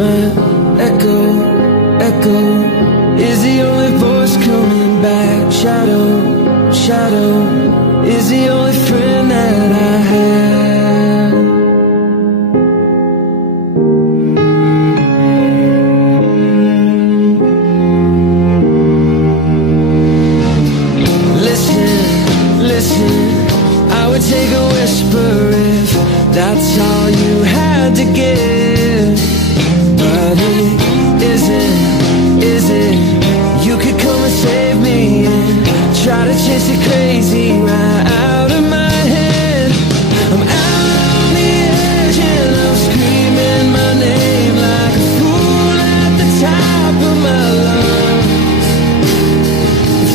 my echo, echo is the only voice coming back. Shadow, shadow is the only friend that I have. Listen, listen, I would take a whisper if that's all you had to give. But it isn't, is it? You could come and save me and try to chase it crazy right out of my head. I'm out on the edge and I'm screaming my name like a fool at the top of my lungs.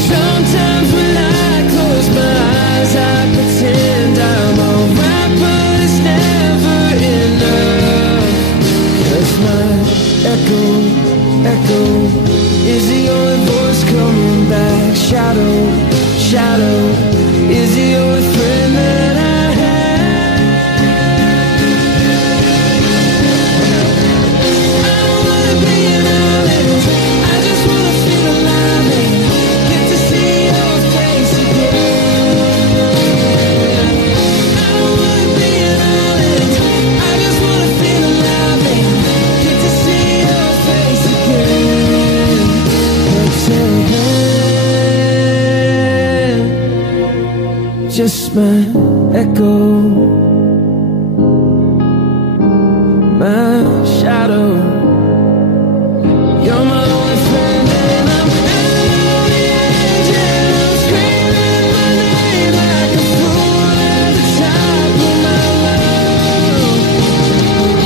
Sometimes when I close my eyes I pretend I'm alright, but it's never enough. 'Cause my echo, echo is the only voice coming back. Shadow, shadow is the only friend that I have. I don't wanna be an island, I just wanna feel alive and get to see your face again. I don't wanna be an island, I just wanna feel alive and get to see your face again. Just my echo, my shadow.